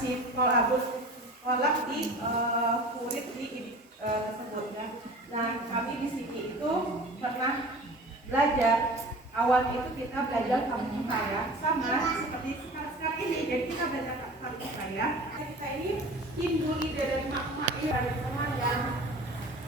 masih kolak di murid di tersebut ya. Nah kami di sini itu pernah belajar, awal itu kita belajar kampung kaya sama seperti sekarang ini. Jadi kita belajar kampung kaya, kita ini timbul ide dari mak-mak ini, dari teman yang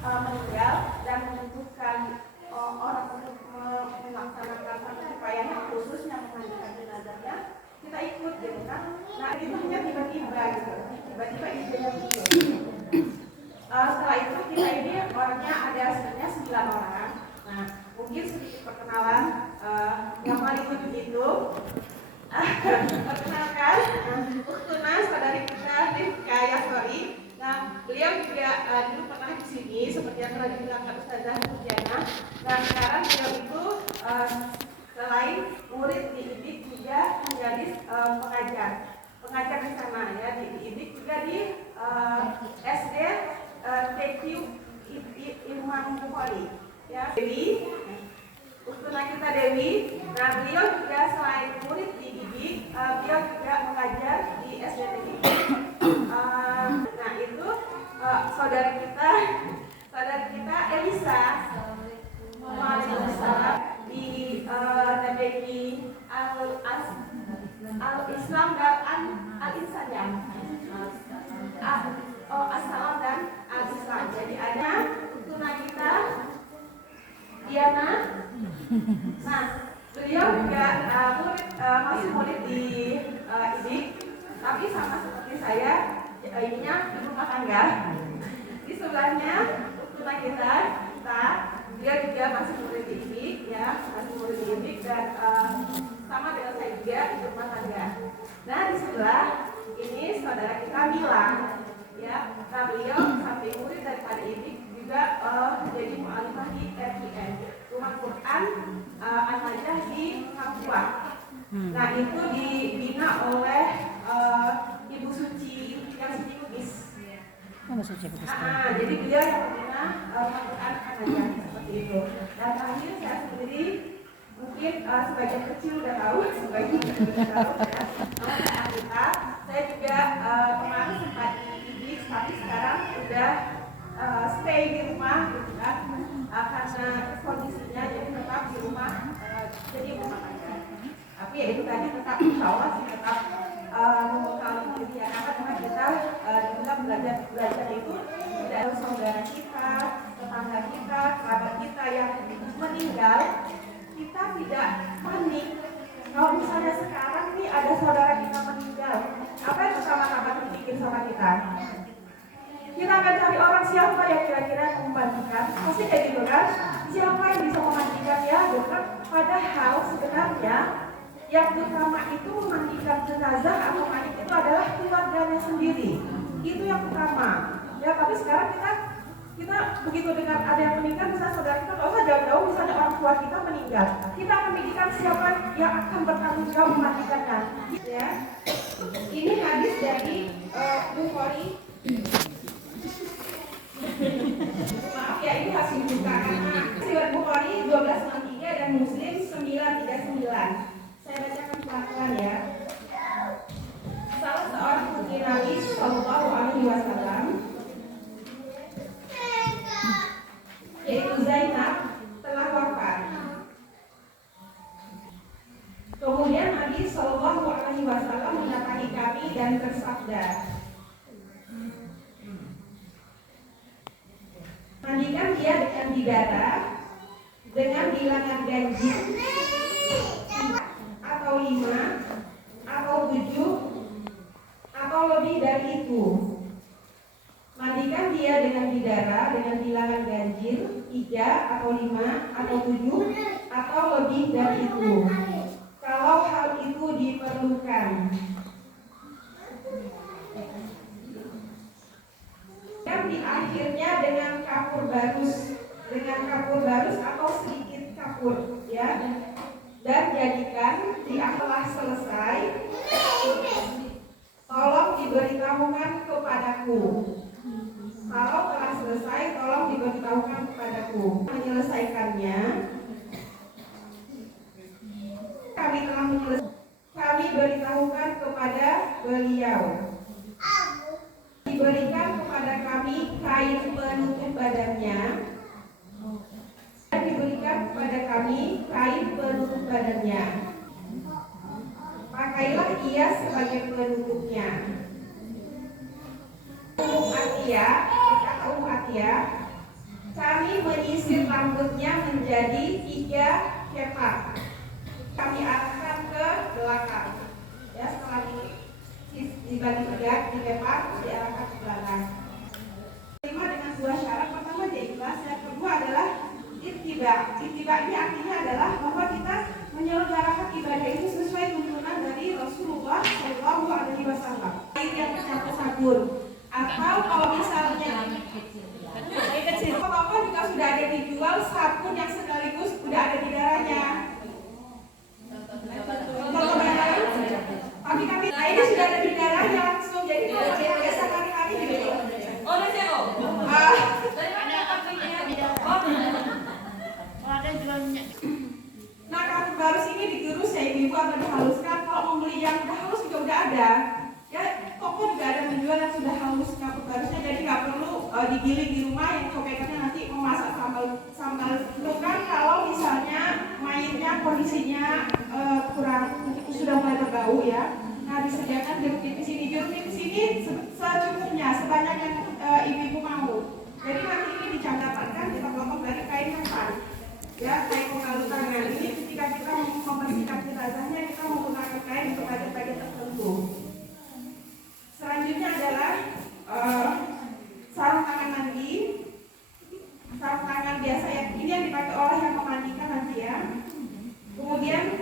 meninggal dan membutuhkan orang untuk melaksanakan satu upaya khusus yang memandikan jenazahnya, kita ikut gitu kan. Nah itu hanya tiba-tiba gitu, tiba-tiba idenya muncul. Setelah itu kita ini orangnya ada sebenarnya 9 orang. Nah mungkin sedikit perkenalan yang paling penting itu perkenalkan Uktuna, saudari kita Rifka Yasori. Nah, beliau juga dulu pernah di sini seperti yang telah dibilangkan Ustazah Nurjana. Nah, sekarang beliau itu selain murid di IDIK juga menjadi pengajar di sana ya, di IDIK juga di SD TQ Imam Bukhari ya. Dewi, Uktuna kita Dewi. Nah, beliau juga selain murid di IDIK, beliau juga mengajar di SD TQ. Nah itu saudara kita Elisa di TPI Al-Islam dan Al-Insan ya. Assalam dan Al-Islam. Jadi ada Uktuna kita Diana. Nah beliau juga masih murid di IDIK, tapi sama seperti saya, ininya di rumah tangga. Di sebelahnya Uktuna kita, dia juga masih murid di IDIK ya, masih murid di IDIK dan sama dengan saya juga di rumah tangga. Nah di sebelah ini saudara kita Mila ya. Nah beliau samping murid daripada IDIK juga jadi mu'alimah di RQN, Rumah Quran An-Najah di Papua. Nah itu dibina oleh Ibu Suci yang Suci Kudus. Jadi beliau yang membina Rumah Quran An-Najah seperti itu. Dan terakhir saya sendiri mungkin sebagian kecil udah tahu, sebagian kecil udah tahu ya. Nama saya Anita. Saya juga kemarin sempat di IDIK, tapi sekarang udah stay di rumah gitu kan, karena kondisinya jadi tetap di rumah, jadi rumah tangga. Tapi ya itu tadi tetap insya Allah sih tetap memukau diri ya, karena kita dibilang belajar itu tidak ada saudara kita, tetangga kita, kerabat kita yang meninggal, kita tidak panik. Kalau misalnya sekarang nih ada saudara kita meninggal, apa yang pertama-tama dibikin sama kita? Kita akan cari orang siapa yang kira-kira memandikan, pasti kayak gitu kan? Siapa yang bisa memandikan ya, gitu kan? Padahal sebenarnya yang utama itu memandikan jenazah atau mayit itu adalah keluarganya sendiri. Itu yang utama. Ya, tapi sekarang kita begitu dengar ada yang meninggal, misalnya saudara kita nggak usah jauh-jauh, misalnya orang tua kita meninggal, kita akan memikirkan siapa yang akan bertanggung jawab memandikannya. Ya, ini hadis dari Bukhari. Maaf ya, ini hasil buka karena riwayat Bukhari 1263 dan Muslim 939. Saya bacakan pelan-pelan ya. Salah seorang putri Nabi Sallallahu Alaihi Wasallam, yaitu Zainab, telah wafat. Kemudian Nabi Sallallahu Alaihi Wasallam mendatangi kami dan bersabda, mandikan dia dengan bidara, dengan bilangan ganjil, atau 5, atau 7, atau lebih dari itu. Mandikan dia dengan bidara, dengan bilangan ganjil, 3, atau 5, atau 7, atau lebih dari itu, kalau hal itu diperlukan. Yang di akhirnya dengan kapur barus atau sedikit kapur ya, dan jadikan jika telah selesai tolong diberitahukan kepadaku. Kalau telah selesai tolong diberitahukan kepadaku. Menyelesaikannya, kami beritahukan kepada beliau. diberikan kepada kami kain penutup badannya. Diberikan kepada kami kain penutup badannya. Pakailah ia sebagai penutupnya. Kata kami menyisir rambutnya menjadi 3 kepak. Kami arahkan ke belakang. Ya, setelah dibagi 3 kepak, diarahkan ke belakang. Kelima dengan 2 syarat. Pertama dia ikhlas, yang kedua adalah ittiba. Ittiba ini artinya adalah bahwa kita menyelenggarakan ibadah itu sesuai tuntunan dari Rasulullah SAW. Air yang tercampur sabun. Atau kalau misalnya kecil, apa jika sudah ada dijual sabun yang sekaligus sudah ada di darahnya. Tapi ini sudah ada di darahnya langsung. Jadi kalau dia biasa hari-hari gitu. Oh, ada CEO. Ada jualnya. Nah, kapur barus ini digerus ya ibu akan dihaluskan. Kalau mau beli yang udah halus juga udah ada. Ya, toko juga ada menjual yang sudah halus kapur barusnya, jadi nggak perlu digiling di rumah yang copekannya nanti memasak sambal. Bukan kalau misalnya mayitnya kondisinya kurang, sudah mulai berbau ya. Nah, disediakan jeruk nipis ini. Jeruk nipis ini secukupnya, sebanyak yang ibu-ibu mau. Jadi nanti ini didapatkan kita potong dari kain kafan. Ya, kain pengalu tangan ini ketika kita membersihkan jenazahnya kita menggunakan kain untuk bagian-bagian tertentu. Selanjutnya adalah sarung tangan mandi. Sarung tangan biasa ya, ini yang dipakai orang yang memandikan nanti ya. Kemudian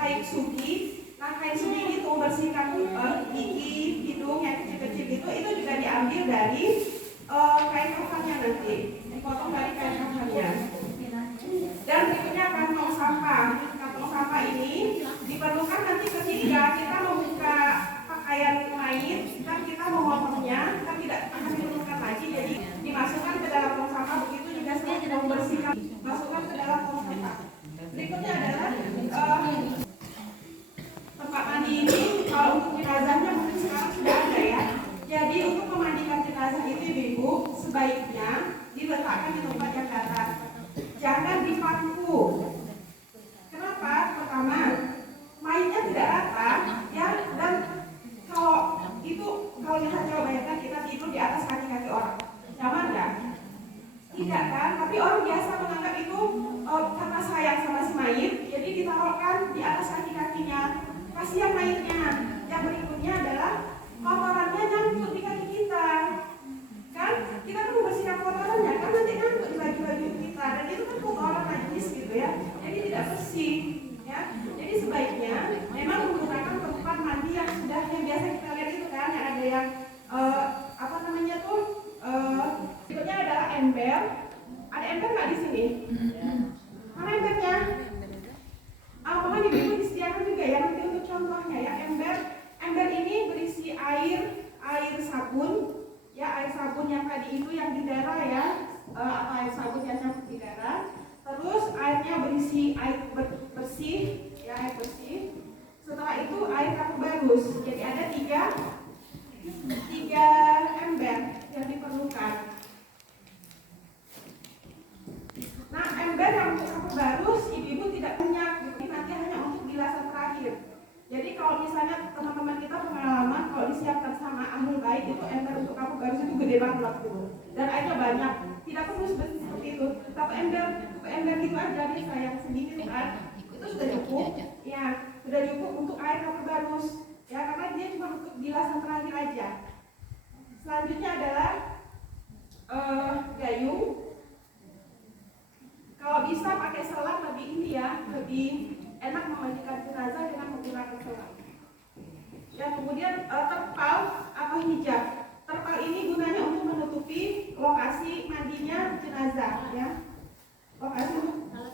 kain sugi. Nah, kain sugi ini untuk membersihkan gigi, hidung yang kecil-kecil itu juga diambil dari kain kafannya nanti. Dipotong dari kain kafannya. Dan berikutnya kantong sampah. Kantong sampah ini diperlukan nanti ketika kita membuka pakaian mayit, kan kita memotongnya, kita tidak akan diperlukan lagi, jadi dimasukkan ke dalam tong sampah. Begitu juga setelah kita membersihkan, masukkan ke dalam tong sampah. Berikutnya adalah tempat mandi ini. Kalau untuk jenazahnya mungkin sekarang sudah ada ya. Jadi untuk memandikan jenazah itu ibu sebaiknya diletakkan di tempat yang datar. Jangan dipaku. Kenapa? Pertama, mayitnya tidak rata ya, dan kalau lihat coba bayangkan kita tidur di atas kaki-kaki orang, nyaman nggak? Tidak kan? Tapi orang biasa menganggap itu karena sayang sama si mayit, jadi ditaruhkan di atas kaki-kakinya. Kasihan mayitnya. Yang berikutnya adalah kotorannya nyangkut di kaki kita. Kan? Kita kan membersihkan kotorannya, kan nanti nyangkut di baju-baju kita, dan itu kan kotoran najis gitu ya. Jadi tidak bersih. Ya, jadi sebaiknya memang menggunakan tempat mandi yang biasa kita lihat itu kan, yang ada yang berikutnya adalah ember. Ada ember nggak di sini? Mana embernya? Mohon ibu disediakan juga ya nanti untuk contohnya ya. Ember ini berisi air sabun ya, air sabun yang tadi itu yang di darah ya, atau air sabun yang campur di darah. Terus airnya berisi air bersih ya, air bersih. Setelah itu air kapur barus. Jadi ada tiga ember yang diperlukan. Nah, ember yang untuk kapur barus ibu-ibu tidak punya, jadi nanti hanya untuk bilasan terakhir. Jadi kalau misalnya teman-teman kita pengalaman kalau disiapkan sama ahli baik itu ember untuk kapur barus itu gede banget tuh, dan airnya banyak. Tidak perlu seperti itu. Tapi ember gitu aja bisa yang sedikit kan, itu sudah cukup. Ya, sudah cukup untuk air kapur barus. Ya, karena dia cuma untuk bilasan terakhir aja. Selanjutnya adalah gayung. Kalau bisa pakai selang lebih ini ya, lebih enak memandikan jenazah dengan menggunakan selang. Dan kemudian terpal atau hijab. Terpal ini gunanya untuk menutupi lokasi mandinya jenazah ya. Lokasi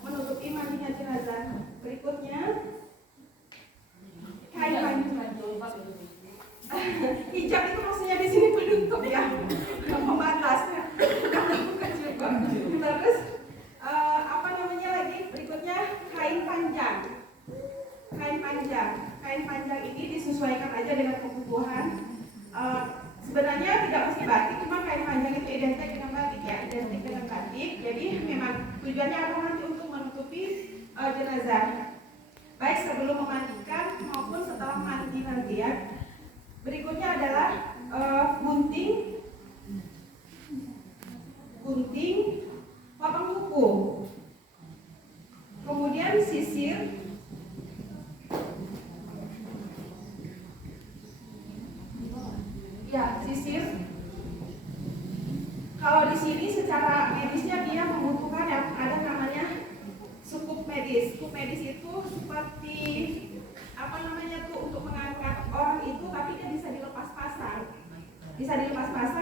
menutupi mandinya jenazah. Berikutnya kain panjang. Hijab itu maksudnya di sini penutup ya, pembatasnya. Terus berikutnya kain panjang. Kain panjang ini disesuaikan aja dengan kebutuhan. sebenarnya tidak mesti batik, cuma kain panjang itu identik dengan batik ya, identik dengan batik. Jadi memang tujuannya adalah nanti untuk menutupi jenazah. Baik sebelum memandikan maupun setelah mandi nanti ya. Berikutnya adalah gunting, potong kuku, kemudian sisir, ya sisir. Kalau di sini secara medisnya dia membutuhkan yang ada namanya sukup medis. Sukup medis itu seperti apa namanya tuh untuk mengangkat orang itu, tapi dia bisa dilepas pasang.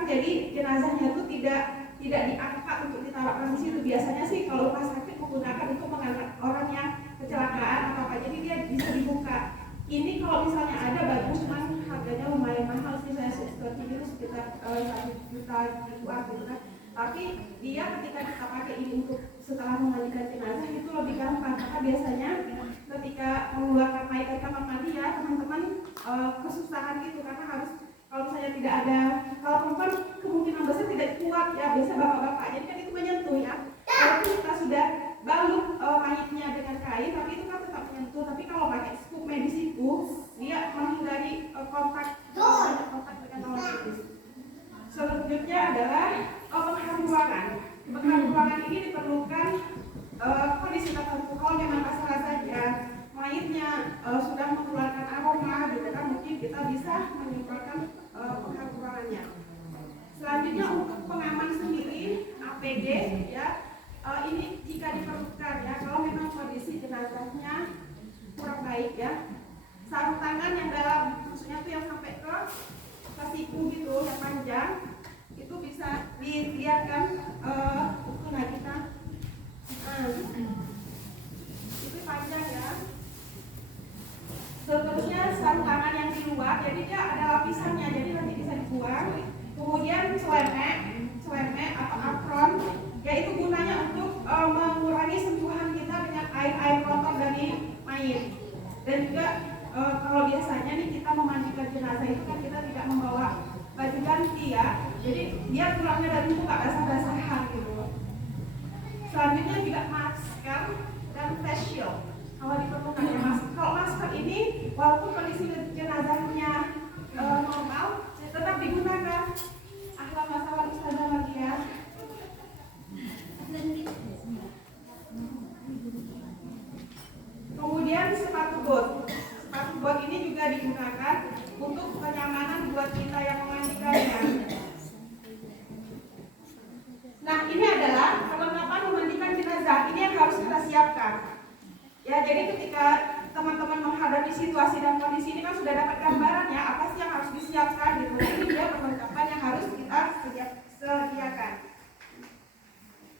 Jadi jenazahnya tuh tidak diangkat untuk ditaruhkan di situ. Biasanya sih kalau rumah sakit menggunakan itu mengangkat orang yang kecelakaan atau apa. Jadi dia bisa dibuka. Ini kalau misalnya ada bagus, cuman harganya lumayan mahal sih, saya seperti itu sekitar 1 juta ribuan gitu kan. Tapi dia ketika kita pakai ini untuk setelah memandikan jenazah itu lebih gampang, karena biasanya ketika mengeluarkan mayat dari kamar mandi ya teman-teman kesusahan gitu, karena harus kalau misalnya tidak ada, kalau perempuan kemungkinan besar tidak kuat ya, biasa bapak-bapak, jadi kan itu menyentuh ya. Walaupun kita sudah balut mayatnya dengan kain, tapi itu kan tetap menyentuh. Tapi kalau pakai scoop medis itu dia menghindari kontak dengan lawan medis. Selanjutnya adalah pengharum ruangan. Pengharum ruangan ini diperlukan kondisi tertentu. Kalau memang masalah saja mayatnya sudah mengeluarkan aroma gitu kan, mungkin kita bisa menyemprotkan pengharum ruangannya. Selanjutnya untuk pengaman sendiri APD ya, ini jika diperlukan ya, kalau memang kondisi jenazahnya kurang baik ya, sarung tangan yang dalam, maksudnya tuh yang sampai ke siku gitu, yang panjang, itu bisa dilihatkan itu. Nah kita itu panjang ya. Seterusnya sarung tangan yang di luar, jadi dia ada lapisannya, jadi nanti bisa dibuang. Kemudian celemek atau apron, yaitu gunanya untuk mengurangi sentuhan kita dengan air kotor dari mayat. Dan juga kalau biasanya nih kita memandikan jenazah itu kan kita tidak membawa baju ganti ya, jadi dia pulangnya dari itu nggak basah-basahan gitu. Selanjutnya juga masker dan face shield. Kalau diperlukan ya masker. Kalau masker ini walaupun kondisi jenazahnya normal, tetap digunakan. Ahlan masalah ustazah lagi ya. Kemudian sepatu bot ini juga digunakan untuk kenyamanan buat kita yang memandikannya. Nah ini adalah perlengkapan memandikan jenazah, ini yang harus kita siapkan ya. Jadi ketika teman-teman menghadapi situasi dan kondisi ini kan sudah dapat gambaran ya apa sih yang harus disiapkan gitu. Nah, ini dia perlengkapan yang harus kita sediakan.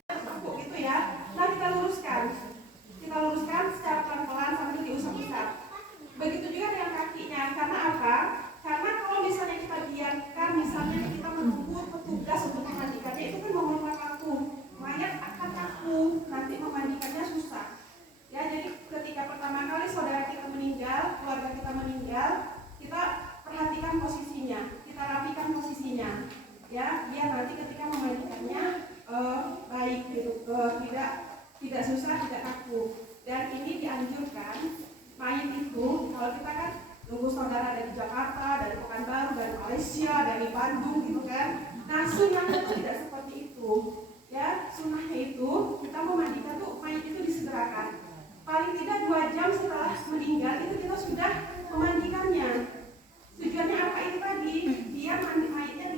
Empuk gitu ya. Nah kita luruskan secara pelan-pelan sambil diusap-usap. Begitu juga dengan kakinya. Karena apa? Karena kalau misalnya kita biarkan, misalnya kita menunggu petugas untuk memandikannya, itu kan memakan waktu. Mayat akan kaku, nanti memandikannya susah. Ya, jadi ketika pertama kali saudara kita meninggal, keluarga kita meninggal, kita perhatikan posisinya, kita rapikan posisinya. Ya, biar nanti ketika memandikannya baik gitu, tidak susah, tidak kaku. Dan ini dianjurkan mayat itu, kalau kita kan nunggu saudara dari Jakarta, dari Pekanbaru, dari Malaysia, dari Bandung gitu kan. Nah sunnahnya itu tidak seperti itu. Ya, sunnahnya itu kita memandikan tuh mayat itu disegerakan. Paling tidak 2 jam setelah meninggal itu kita sudah memandikannya. Tujuannya apa itu tadi? Biar mayatnya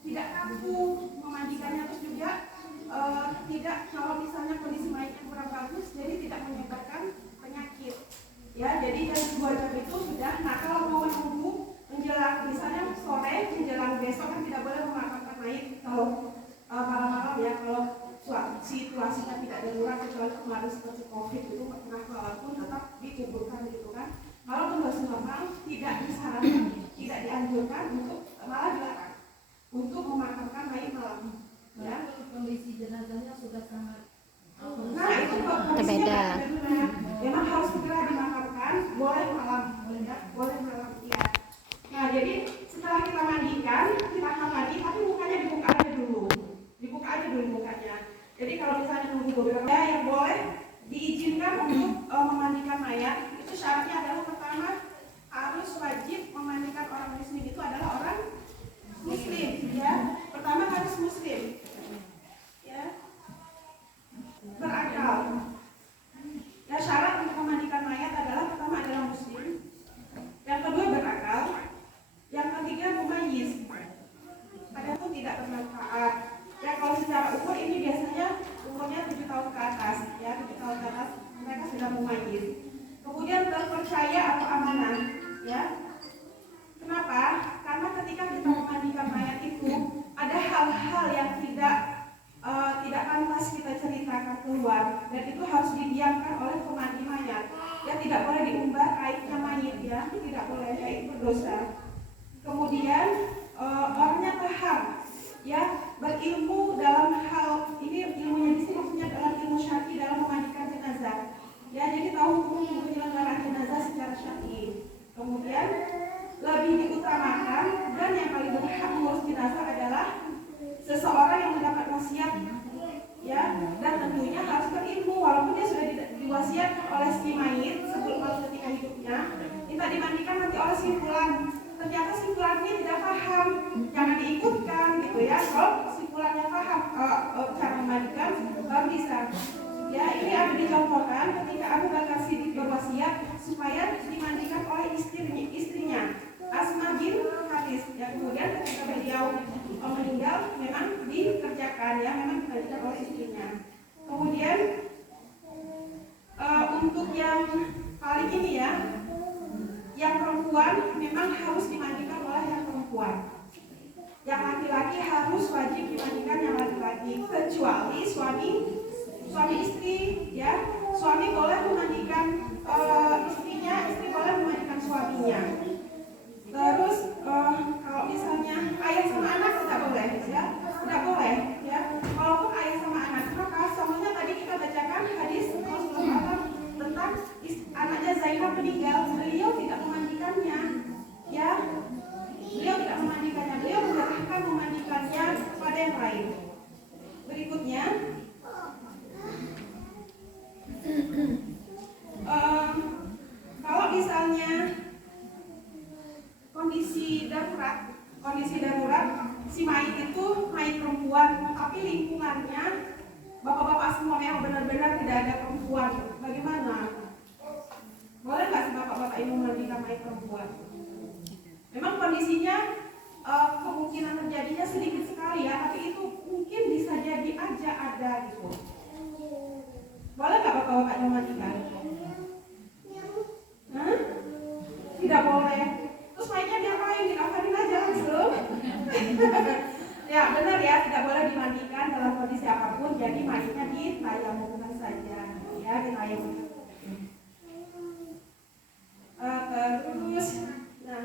tidak kaku memandikannya, terus juga tidak, kalau misalnya kondisi mayatnya kurang bagus, jadi tidak menyebarkan penyakit. Ya, jadi dari 2 jam itu sudah. Nah, kalau mau menunggu menjelang misalnya sore menjelang besok kan tidak boleh memakamkan mayat kalau malam-malam ya, kalau situasinya tidak darurat, kecuali kemarin seperti COVID itu pernah walaupun tetap dikuburkan gitu kan. Kalau kondisi normal tidak disarankan, tidak dianjurkan untuk, malah dilarang untuk memakamkan mayat malam. Ya, kondisi jenazahnya sudah sangat itu berbeda. Memang harus segera dimakamkan, boleh malam ya. Nah jadi setelah kita mandikan orang muslim itu adalah orang muslim, ya. Pertama harus muslim, ya, berakal. Ya, syarat untuk memandikan mayat adalah pertama adalah muslim, yang kedua berakal, yang ketiga mumayyiz. Adapun tidak bermanfaat. Ya, kalau secara umur ini biasanya umurnya 7 tahun ke atas, ya, 7 tahun ke atas mereka sudah mumayyiz. Kemudian terpercaya atau amanah, ya. Kenapa? Karena ketika kita memandikan mayat itu ada hal-hal yang tidak pantas kita ceritakan keluar, dan itu harus didiamkan oleh pemandi mayat. Ya, tidak boleh diumbar aibnya mayit, ya, tidak boleh, ya, itu dosa. Kemudian orangnya paham, ya, berilmu dalam hal ini, ilmunya di sini maksudnya dalam ilmu syar'i dalam memandikan jenazah. Ya, jadi tahu hukum penyelenggaraan jenazah secara syar'i. Kemudian lebih diutamakan dan yang paling berhak mengurus jenazah adalah seseorang yang mendapat wasiat, ya, dan tentunya harus berilmu. Walaupun dia sudah diwasiatkan oleh si mayit sebelum ketika hidupnya, minta dimandikan nanti oleh si fulan, ternyata si fulannya tidak paham, jangan diikutkan, gitu ya. Kalau si fulannya paham cara memandikan, baru bisa. Ya, ini ada dicontohkan ketika Abu Bakar Siddiq berwasiat supaya dimandikan oleh istrinya Asma bin Haris. Ya, kemudian ketika beliau meninggal memang dikerjakan, ya, memang dimandikan oleh istrinya. Kemudian untuk yang paling ini, ya, yang perempuan memang harus dimandikan oleh yang perempuan. Yang laki-laki harus wajib dimandikan yang laki-laki, kecuali suami istri, ya. Suami boleh memandikan istrinya, istri boleh memandikan suaminya. Terus kalau misalnya ayah sama anak tidak boleh, ya, tidak boleh, ya. Walaupun ayah sama anak, maka semuanya tadi kita bacakan hadis Rasulullah tentang anaknya Zainab meninggal, beliau tidak memandikannya, ya. Beliau tidak memandikannya, beliau menyerahkan memandikannya kepada yang lain. Berikutnya, kalau misalnya kondisi darurat, si mayit itu mayit perempuan, tapi lingkungannya bapak-bapak semua yang benar-benar tidak ada perempuan, bagaimana? Boleh nggak sih bapak-bapak ini memandikan mayit perempuan? Memang kondisinya kemungkinan terjadinya sedikit sekali, ya, tapi itu mungkin bisa jadi aja ada, gitu. Boleh nggak bapak-bapak memandikan? Hah? Tidak boleh. Terus mayitnya diapain? Dikafanin aja langsung? Ya, benar, ya, tidak boleh dimandikan dalam kondisi apapun. Jadi mayitnya ditayamumkan saja, ya, ditayamumkan. Terus, nah,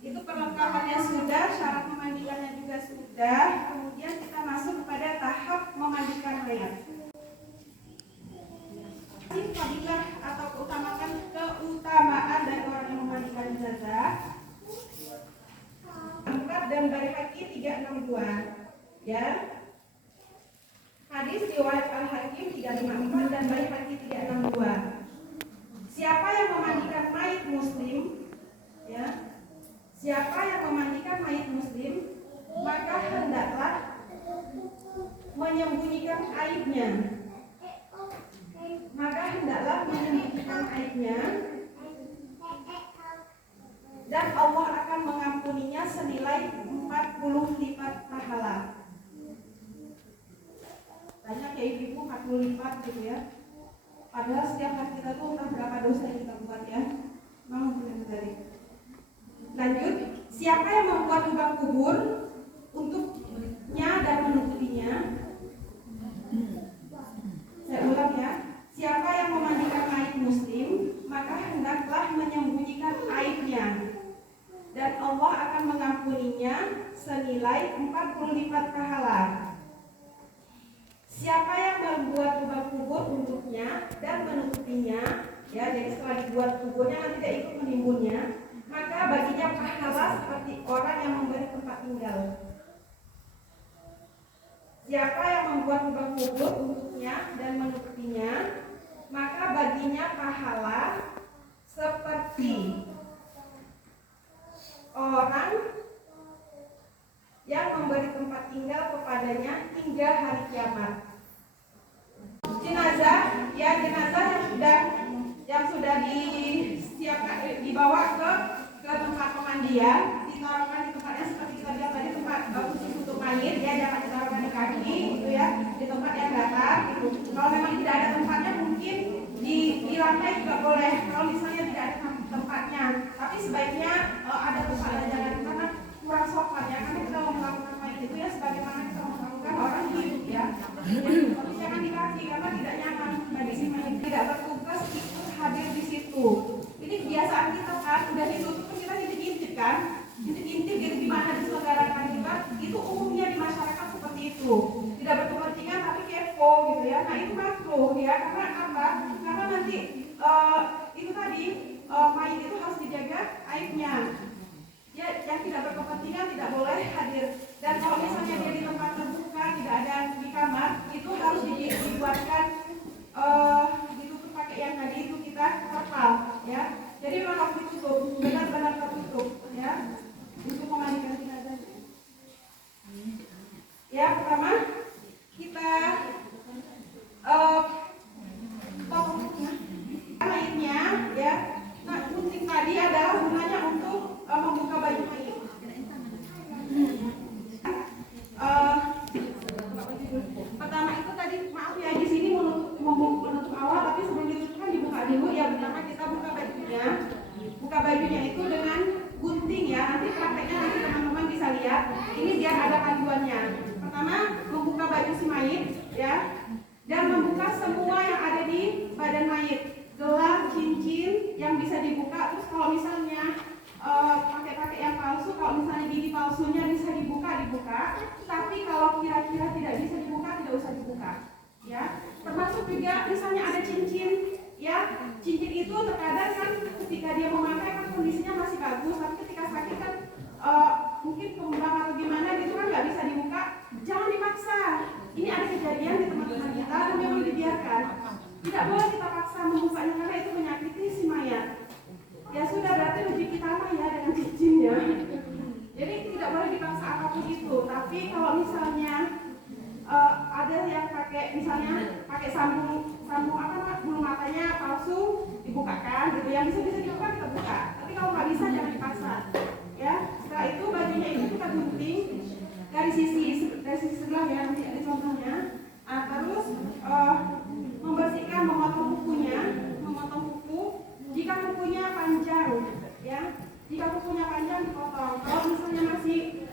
itu perlengkapannya sudah, syarat memandikannya juga sudah. Kemudian kita masuk kepada tahap memandikan mayat. Fadilah atau keutamaan dari orang yang memandikan jenazah. 4 dan Baihaqi 362, ya. Hadis riwayat Al-Hakim 354 dan Baihaqi 362. Siapa yang memandikan mayit muslim, ya, siapa yang memandikan mayit muslim, maka hendaklah menyembunyikan aibnya. Dan Allah akan mengampuninya senilai 40 lipat pahala. Banyak ya ibu, 40 lipat gitu, ya. Padahal setiap hari kita tuh entah berapa dosa yang kita buat, ya. Mau benar-benar. Lanjut, siapa yang membuat lubang kubur untuknya dan menutupinya? Saya ulang, ya. Siapa yang memandikan mayit muslim, maka hendaklah menyembunyikan aibnya, dan Allah akan mengampuninya senilai 40 lipat pahala. Siapa yang membuat lubang kubur untuknya dan menutupinya, ya, jadi setelah dibuat kuburnya nanti dia ikut menimbunnya, maka baginya pahala seperti orang yang memberi tempat tinggal. Siapa yang membuat lubang kubur untuknya dan menutupinya, maka baginya pahala seperti adanya hingga hari kiamat. Jenazah, ya jenazah yang sudah disiapkan dibawa ke tempat pemandian, ditaruhkan di tempat yang seperti kita lihat tadi, tempat khusus untuk mayit, ya jangan ditaruhkan di kaki, gitu ya, di tempat yang datar. Gitu. Kalau memang tidak ada tempatnya, mungkin di lantai juga boleh. Kalau misalnya tidak ada tempatnya, tapi sebaiknya ada tempat jangan, karena kurang sopan ya, karena kita mau melakukan mayit itu ya sebagaimana kita mau melakukan orang hidup ya. Jadi jangan di kaki karena tidak nyaman bagi si mayit. Tidak bertugas ikut hadir di situ. Ini kebiasaan kita kan, udah ditutup kita intip-intip kan, intip-intip gitu gimana diselenggarakan kita. Itu umumnya di masyarakat seperti itu. Tidak berkepentingan tapi kepo gitu ya. Nah itu makruh ya, karena apa? Karena nanti itu tadi mayit itu harus dijaga aibnya. Ya, yang tidak berkepentingan tidak boleh hadir. Dan kalau misalnya dia di tempat terbuka, tidak ada di kamar, itu harus dibuatkan ditutup pakai yang tadi itu kita terpal, ya. Jadi memang harus ditutup, benar-benar tertutup, ya, untuk memandikan jenazah. Ya, pertama kita potong mayitnya, ya. Nah, gunting tadi adalah gunanya untuk membuka baju mayit. Pertama itu tadi maaf ya di sini menutup awal, tapi sebelum ditutup kan dibuka dulu ya. Pertama kita buka bajunya itu dengan gunting ya. Nanti prakteknya nanti teman-teman bisa lihat. Ini biar ada panduannya. Pertama membuka baju si mayit ya, dan membuka semua yang ada di badan mayit. Gelang, cincin yang bisa dibuka. Terus kalau misalnya pakai yang palsu, kalau misalnya gigi palsunya bisa dibuka. Tapi kalau kira-kira tidak bisa dibuka, tidak usah dibuka. Ya, termasuk juga misalnya ada cincin, ya, cincin itu terkadang kan ketika dia memakai kan kondisinya masih bagus, tapi ketika sakit kan mungkin kembang atau gimana gitu kan nggak bisa dibuka. Jangan dipaksa. Ini ada kejadian di teman-teman kita dan memang dibiarkan. Tidak boleh kita paksa membukanya karena itu menyakiti si mayat. Ya sudah, berarti rezeki kita mah ya dengan cincinnya. Jadi tidak boleh dipaksa apapun itu. Tapi kalau misalnya ada yang pakai misalnya pakai sambung apa bulu matanya palsu dibukakan gitu, yang bisa dibuka kita buka. Tapi kalau nggak bisa jangan dipaksa. Ya, setelah itu bajunya itu kita gunting dari sisi sebelah ya, nanti ada contohnya. Terus membersihkan, memotong kuku. Jika kukunya panjang, ya, dipotong. Kalau misalnya masih,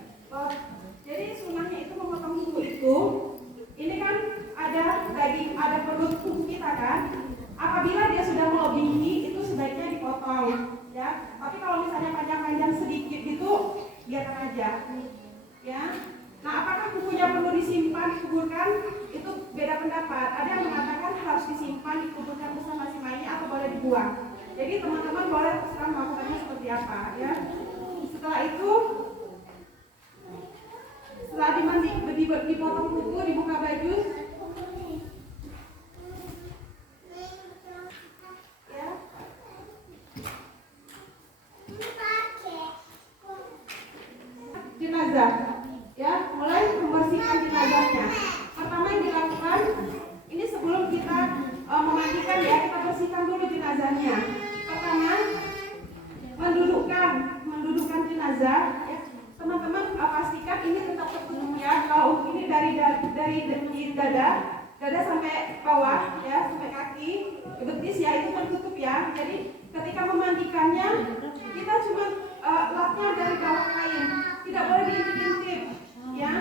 jadi sunahnya itu memotong kuku itu. Ini kan ada perut kuku kita kan. Apabila dia sudah melebihi, itu sebaiknya dipotong, ya. Tapi kalau misalnya panjang-panjang sedikit itu, biarkan aja, ya. Nah, apakah kukunya perlu disimpan, dikuburkan? Itu beda pendapat. Ada yang mengatakan harus disimpan, dikuburkan bersama si mayit atau boleh dibuang. Jadi teman-teman boleh terserah melakukannya seperti apa, ya. Setelah itu, setelah dipotong kuku, dibuka baju, ya. Jenazah, ya, mulai membersihkan jenazahnya. Pertama yang dilakukan, ini sebelum kita memandikan ya, kita bersihkan dulu jenazahnya. Pertama, mendudukkan jenazah. Ya. Teman-teman pastikan ini tetap tertutup ya. Kalau ini dari dada sampai bawah ya, sampai kaki, betis ya, itu tertutup ya. Jadi ketika memandikannya kita cuma lapnya dari bawah kain, tidak boleh diintip-intip ya.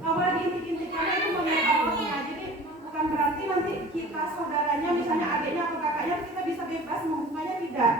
Nggak boleh diintip-intip karena itu mengenai awalnya. Jadi bukan berarti nanti kita saudaranya misalnya adiknya atau kakaknya kita bisa bebas membukanya, tidak.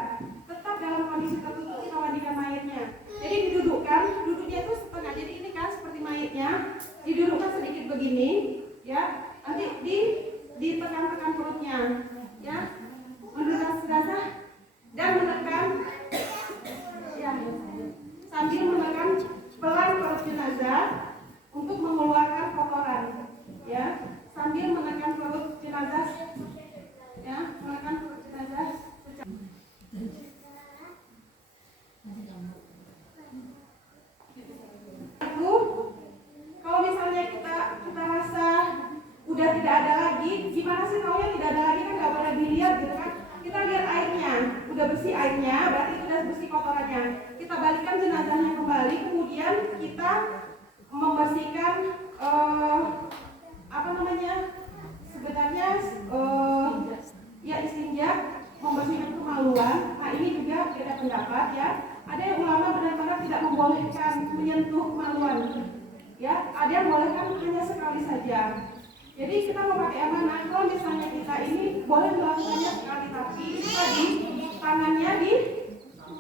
bolehkan menyentuh kemaluan. Ya, ada yang bolehkan hanya sekali saja. Jadi kita mau pakai yang mana? Kalau misalnya kita ini boleh melakukannya sekali, tapi tadi tangannya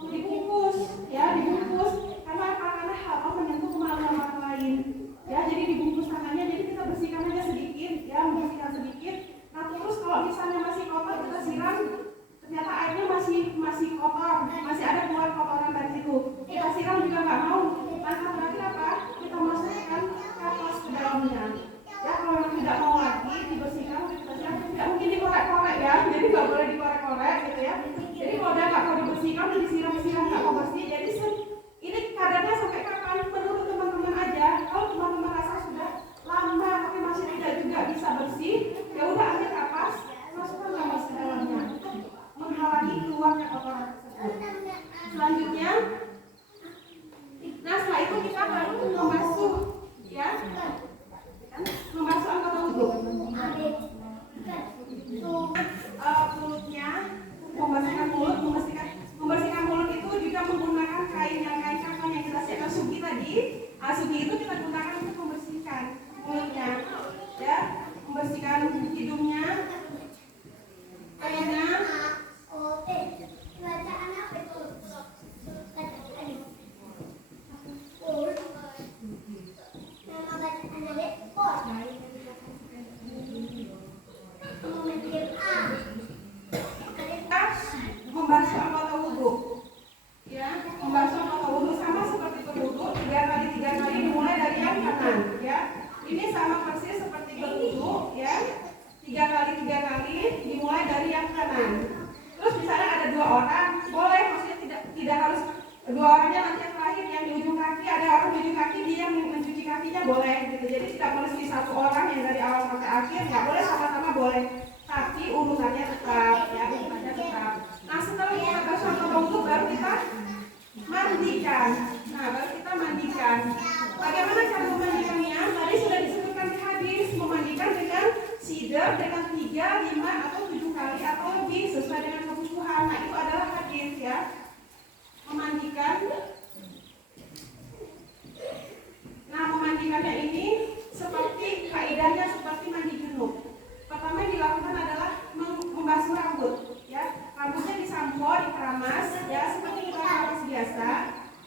dibungkus, ya dibungkus. Karena haram menyentuh kemaluan orang lain. Ya, jadi dibungkus tangannya. Jadi kita bersihkan aja sedikit, ya membersihkan sedikit. Nah terus kalau misalnya masih kotor kita siram. Ternyata airnya masih kotor, masih ada keluar kotoran dari situ. Kita siram juga nggak mau. Maka berarti apa? Kita masukkan kapas ke dalamnya. Ya kalau memang tidak mau lagi dibersihkan, kita siram. Tidak mungkin dikorek-korek ya. Jadi nggak boleh dikorek-korek gitu ya. Jadi kalau udah nggak mau dibersihkan, udah disiram-siram nggak mau bersih. Jadi ini kadarnya sampai kapan? Menurut teman-teman aja. Kalau teman-teman rasa sudah lama tapi masih tidak juga bisa bersih, ya udah ambil kapas, masukkan kapas ke dalamnya. Menghalangi keluarnya kotoran tersebut. Selanjutnya, nah setelah itu kita baru membasuh, ya, membasuh anggota wudhu. Mulutnya, membersihkan mulut itu juga menggunakan kain kafan yang kita siapkan sugi tadi. Sugi itu kita gunakan untuk membersihkan mulutnya, ya, membersihkan hidungnya, kainnya. Membasuh anggota wudhu, ya, membasuh anggota wudhu sama seperti berwudhu 3 kali dimulai dari yang kanan, ya. Ini sama persis seperti berwudhu, ya, 3 kali dimulai dari yang kanan. Terus misalnya ada 2 orang, boleh, maksudnya tidak harus 2 orangnya nanti yang terakhir yang di ujung kaki, ada orang di ujung kaki dia yang mencuci kakinya boleh gitu. Jadi tidak mesti 1 orang yang dari awal sampai akhir, nggak boleh sama-sama boleh. Tapi urutannya tetap, ya urutannya tetap. Nah setelah kita basuh anggota wudhu baru kita mandikan. Nah baru kita mandikan. Bagaimana cara memandikannya? Tadi sudah disebutkan di hadis, memandikan dengan sidr dengan 3, 5 atau 7 kali atau lebih sesuai dengan kebutuhan. Nah itu adalah hadis, ya. Memandikan. Nah memandikannya ini seperti kaidahnya seperti mandi junub. Pertama yang dilakukan adalah membasuh rambut, ya. Rambutnya disampo, dikeramas, ya seperti kita keramas biasa,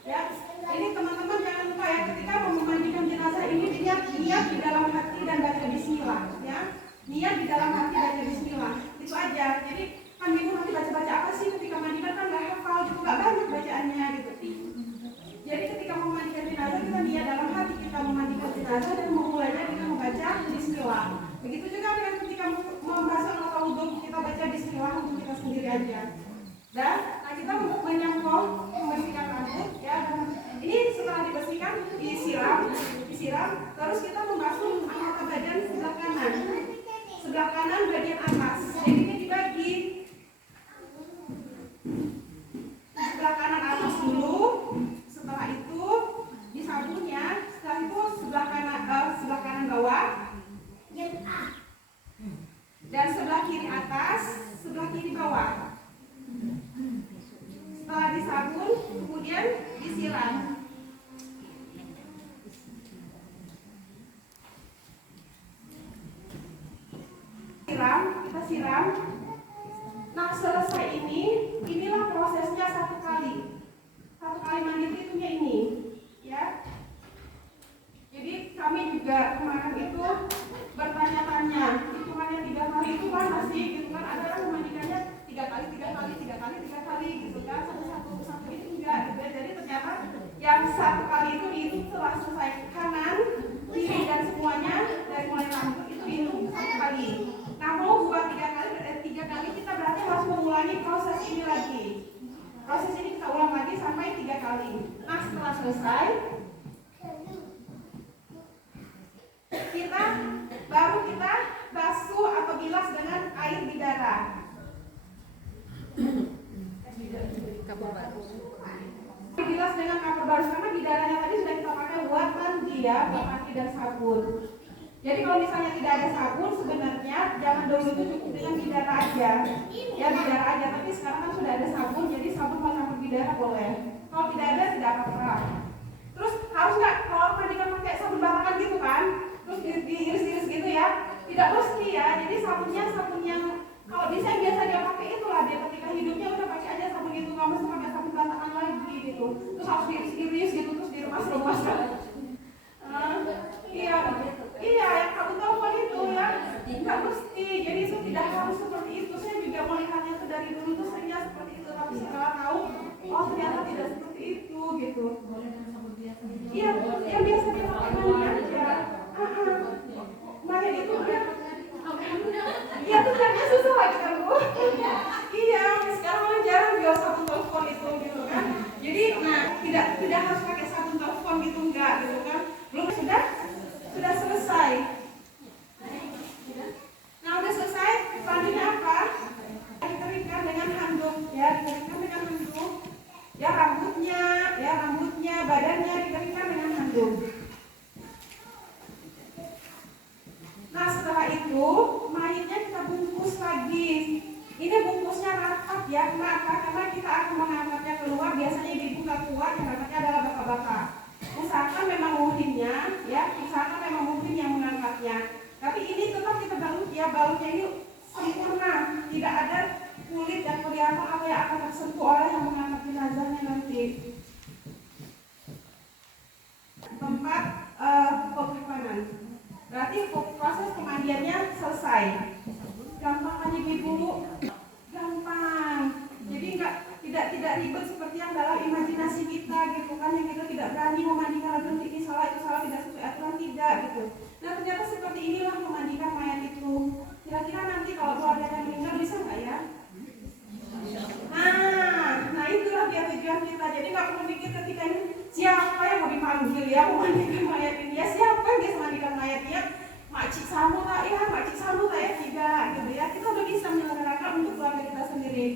ya. Ini teman-teman jangan lupa ya, ketika memandikan jenazah ini niat di dalam hati dan baca bismillah, ya. Niat di dalam hati baca bismillah, itu aja. Jadi kan bingung nanti baca apa sih ketika mandikan, kan nggak hafal, juga nggak banyak bacaannya gitu. Jadi ketika memandikan jenazah kita niat dalam hati kita memandikan jenazah dan memulainya dengan membaca bismillah. Begitu juga dengan ketika membasuh anggota wudhu kita baca bismillah untuk kita sendiri aja. Dan nah kita menyampo membersihkan rambut, ya. Ini setelah dibersihkan disiram, terus kita membasuh anggota badan sebelah kanan bagian atas. Jadi ini dibagi sebelah kanan atas dulu. Setelah itu disabun, ya. Setelah itu sebelah kanan bawah. Dan sebelah kiri atas, sebelah kiri bawah. Setelah disabun, kemudian disiram. Kita siram. Nah selesai inilah prosesnya 1 kali. 1 kali mandi itunya ini, ya. Jadi kami juga kemarin itu bertanya-tanya, hitungannya 3 kali itu mana sih? Gitu kan ada yang memandikannya 3 kali gitu kan, satu itu enggak gitu ya. Jadi ternyata yang 1 kali itu setelah selesai kanan, kiri dan semuanya dari mulai rambut itu 1 kali. Nah mau buat 3 kali kita berarti harus mengulangi proses ini lagi. Proses ini kita ulang lagi sampai 3 kali. Nah setelah selesai baru kita basuh atau bilas dengan air bidara. Bilas dengan kapur barus karena bidaranya tadi sudah kita pakai buat mandi, ya, buat mandi dan sabun. Jadi kalau misalnya tidak ada sabun, sebenarnya zaman dulu itu cukup dengan bidara aja, ya bidara aja. Tapi sekarang kan sudah ada sabun, jadi sabun mau campur bidara boleh. Kalau tidak ada tidak apa-apa. pasang. Iya, iya yang kamu telepon itu ya, nggak mesti. Jadi itu tidak harus seperti itu. Saya juga melihatnya itu dari dulu tuh seringnya seperti itu, tapi setelah tahu, oh ternyata tidak seperti itu gitu. Iya, yang biasa kita pakai aja. Mayat itu udah, iya tuh ternyata susah lagi kan Bu. Iya, sekarang orang jarang jual sabun telepon itu gitu kan. Jadi, nah tidak harus pakai sabun telepon gitu enggak gitu kan. Belum sudah selesai. Nah udah selesai, selanjutnya apa? Dikeringkan dengan handuk, ya dikeringkan dengan handuk. Ya rambutnya, badannya dikeringkan dengan handuk. Nah setelah itu mayatnya kita bungkus lagi. Ini bungkusnya rapat ya. Kenapa? Karena kita akan mengangkatnya keluar. Biasanya ibu nggak kuat, yang angkatnya adalah bapak-bapak. Usahakan memang muhrimnya, ya usahakan memang muhrim yang mengangkatnya. Tapi ini tetap kita balut ya, balutnya ini sempurna, tidak ada kulit dan kelihatan apa yang akan tersentuh oleh yang mengangkat jenazahnya nanti. Tempat pengkafanan. Berarti proses pemandiannya selesai. Gampang kan ibu? Gampang. Jadi tidak ribet seperti yang dalam imajinasi kita gitu kan, yang kita tidak berani memandikan ladang ini salah, itu salah, tidak sesuai aturan, tidak gitu. Nah ternyata seperti inilah memandikan mayat itu. Kira-kira nanti kalau keluarga yang meninggal bisa nggak ya? Nah itulah dia tujuan kita. Jadi nggak perlu mikir ketika ini siapa yang mau dipanggil ya memandikan mayat ini ya, siapa yang bisa memandikan mayatnya, makcik samu tak ya, makcik samu tak ya, tidak gitu ya. Kita udah bisa menyelenggarakan untuk keluarga kita sendiri.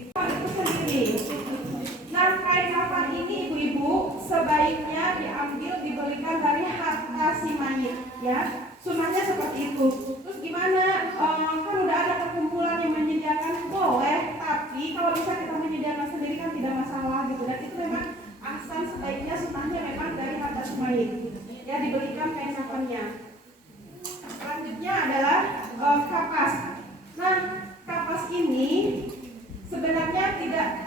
Nah kain kafan ini ibu-ibu sebaiknya diambil dibelikan dari harta si mayit ya. Sunnahnya seperti itu. Terus gimana? Kan udah ada perkumpulan yang menyediakan, boleh. Tapi kalau bisa kita menyediakan sendiri kan tidak masalah gitu. Dan itu memang ahsan, sebaiknya sunnahnya memang dari harta si mayit ya, dibelikan kain kafannya. Selanjutnya adalah kapas. Nah kapas ini sebenarnya tidak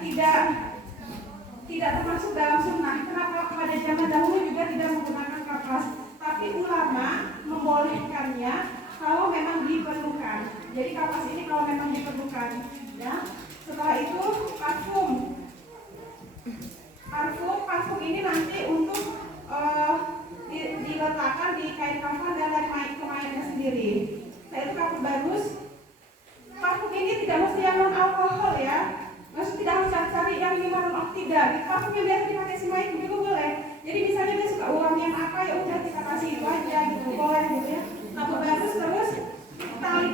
termasuk dalam sunnah. Kenapa? Pada zaman dahulu juga tidak menggunakan kapas, tapi ulama membolehkannya kalau memang diperlukan. Jadi kapas ini kalau memang diperlukan, ya. Setelah itu parfum ini nanti untuk diletakkan di kain kafan dan ke mayatnya sendiri. Setelah itu kapur bagus. Parfum ini tidak mesti yang non alkohol ya. Maksud tidak harus cari yang non tidak. Di parfum yang biasa dipakai si mayat juga boleh. Jadi misalnya dia suka wangian apa, ya udah kita kasih itu aja gitu, boleh gitu ya. Kapur bagus. Terus tali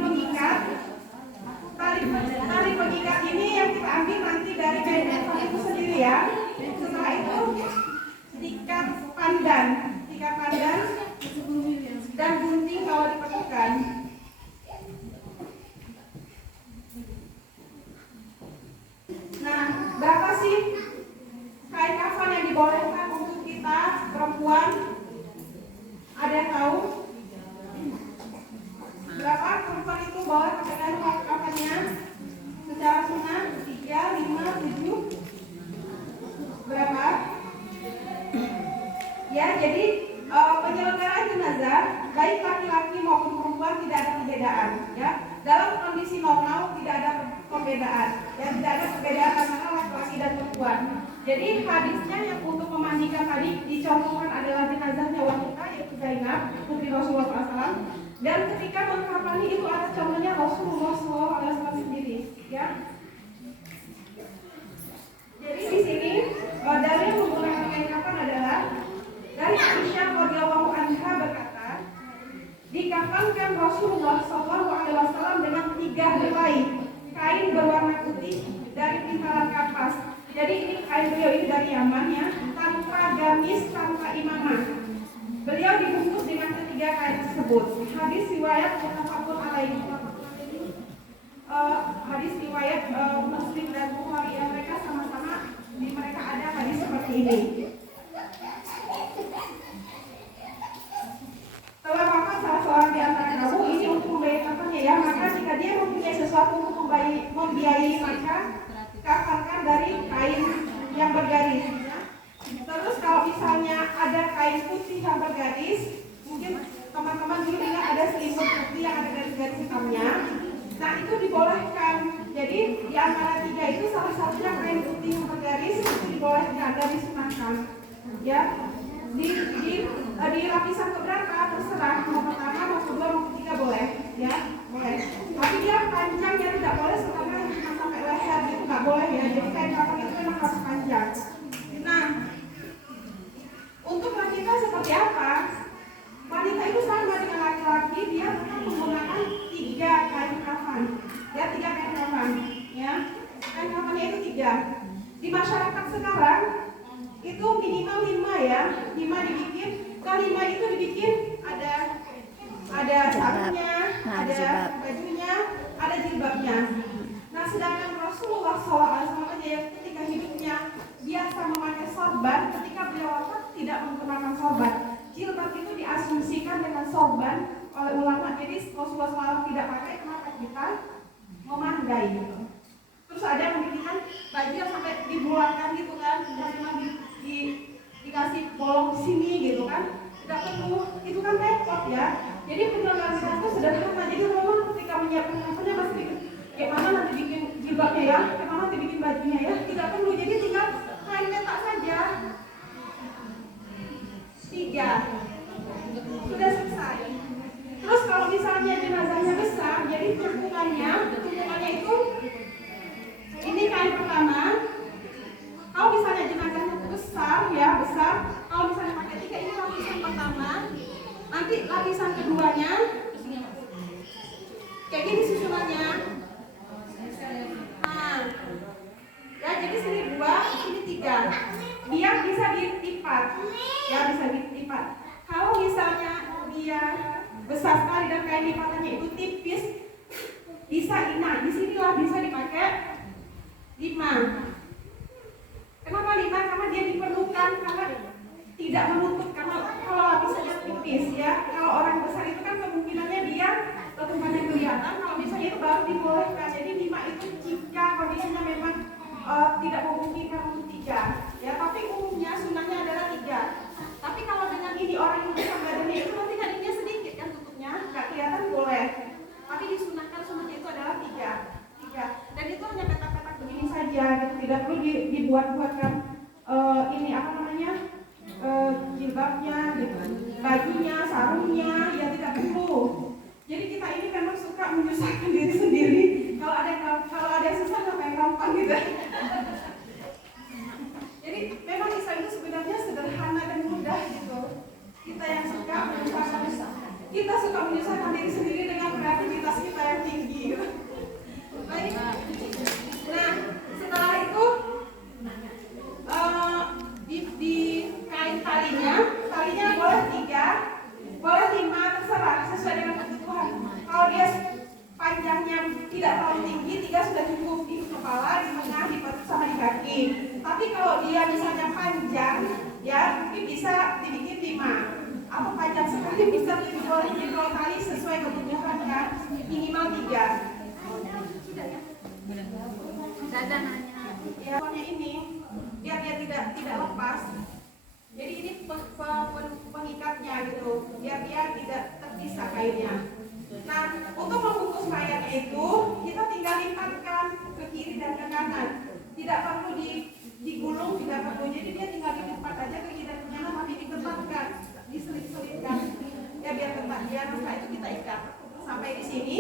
pengikat ini yang kita ambil nanti dari kain kafan itu sendiri ya. Setelah itu tikat pandan dan gunting kalau diperlukan. Nah, berapa sih kain kafan yang dibolehkan untuk kita perempuan? Ada yang tahu? Berapa perempuan itu boleh pakai kain kafannya? Secara sunnah 3, 5, 7. Berapa? Ya, jadi penyelenggaraan jenazah baik laki-laki maupun perempuan tidak ada perbedaan ya. Dalam kondisi normal tidak ada perbedaan ya, tidak ada perbedaan antara laki-laki dan perempuan. Jadi hadisnya yang untuk memandikan tadi dicontohkan adalah jenazahnya wanita yaitu Zainab putri Rasulullah SAW, dan ketika mengkafani itu ada contohnya Rasulullah SAW sendiri ya. Jadi di sini dari yang menggunakan kain kafan adalah dari Aisyah radhiyallahu anha berkata, dikafankan Rasulullah SAW dengan 3 helai kain berwarna putih dari pintalan kapas. Jadi ini kain beliau ini dari Yaman ya, tanpa gamis, tanpa imamah. Beliau dibungkus dengan ketiga kain tersebut. Hadis riwayat muttafaqun alaihi. Hadis riwayat Muslim dan Bukhari yang mereka sama-sama di mereka ada hadis seperti ini. Setelah wafat salah seorang di antara kamu ini untuk membayar kafannya ya, maka jika dia mempunyai sesuatu untuk membiayai maka kafankan dari kain yang bergaris. Terus kalau misalnya ada kain kain putih yang bergaris. Mungkin teman-teman dulu ingat ada selimut putih yang ada garis-garis hitamnya. Nah itu dibolehkan. Jadi di antara tiga itu salah satunya kain putih yang bergaris itu dibolehkan dan disunahkan. Ya, di lapisan keberapa terserah, mau pertama, mau kedua, mau ketiga boleh, ya boleh. Tapi dia panjangnya tidak boleh setengah sampai leher gitu, nggak boleh ya. Jadi kain kafan itu memang harus panjang. Nah, untuk wanita seperti apa? Wanita itu sama dengan laki-laki, dia menggunakan 3 kain kafan. Ya, 3 kain kafan. Ya, kain kafannya itu 3. Di masyarakat sekarang itu minimal 5 ya, 5 dibikin. Kelima itu dibikin ada sarungnya, ada bajunya, ada jilbabnya. Nah, sedangkan Rasulullah SAW aja yang ketika hidupnya biasa memakai sorban, ketika beliau wafat tidak menggunakan sorban. Jilbab itu diasumsikan dengan sorban oleh ulama. Jadi Rasulullah SAW tidak pakai, kenapa kita memakai gitu. Terus ada yang membikinkan baju yang sampai dibulatkan gitu kan, cuma dikasih bolong sini gitu kan, tidak perlu, itu kan repot ya. Jadi penyelenggaraan itu sederhana. Jadi teman-teman ketika menyiapkan kafannya masih bikin kayak mana nanti bikin jilbabnya ya, kayak mana nanti bikin bajunya ya, tidak perlu. Jadi tinggal kain petak saja 3 sudah selesai. Terus kalau misalnya jenazahnya besar, jadi tumpukannya itu ini kain pertama. Kalau misalnya jenazahnya besar ya, besar. Kalau misalnya pakai 3 ini lapisan pertama. Nanti lapisan keduanya kayak gini susunannya. Nah, ya jadi sini 2, sini 3. Dia bisa dilipat. Ya bisa dilipat. Kalau misalnya dia besar sekali dan kain lipatannya itu tipis, bisa ini. Di sinilah bisa dipakai 5. Kenapa 5? Karena dia diperlukan, karena tidak menutup, karena kalau lapisannya tipis ya. Kalau orang besar itu kan kemungkinannya dia letupannya kelihatan. Kalau misalnya itu baru dibolehkan. Jadi 5 itu jika kondisinya memang tidak memungkinkan untuk 3 ya. Tapi umumnya sunahnya adalah 3. Tapi kalau dengan ini orang yang besar badannya itu nanti kakinya sedikit kan tutupnya, nggak kelihatan boleh. Tapi disunahkan sunahnya itu adalah 3. Dan itu hanya petak-petak begini saja, gitu. Tidak perlu dibuat-buatkan ini apa namanya jilbabnya, gitu. Bajunya, sarungnya, ya tidak perlu. Jadi kita ini memang suka menyusahkan diri sendiri. Kalau ada yang susah apa yang gampang gitu. Jadi memang Islam itu sebenarnya sederhana dan mudah gitu. Kita yang suka menyusahkan diri sendiri dengan kreativitas kita yang tinggi. Gitu. Baik. Nah, setelah itu di kain talinya boleh 3, boleh 5, terserah sesuai dengan kebutuhan. Kalau dia panjangnya tidak terlalu tinggi, 3 sudah cukup di kepala, di tengah, di perut sama di kaki. Tapi kalau dia misalnya panjang, ya mungkin bisa dibikin 5. Atau panjang sekali bisa lebih boleh. Jadi kalau tali sesuai kebutuhan kan minimal 3. Ya, pokoknya ini biar dia tidak lepas. Jadi ini pengikatnya gitu, biar dia tidak terpisah kainnya. Nah, untuk membungkus mayatnya itu kita tinggal lipatkan ke kiri dan ke kanan. Tidak perlu digulung, tidak perlu. Jadi dia tinggal dilipat aja ke kiri dan ke kanan, tapi ditetapkan, diselip-selipkan. Ya biar ketat dia. Setelah itu kita ikat sampai di sini.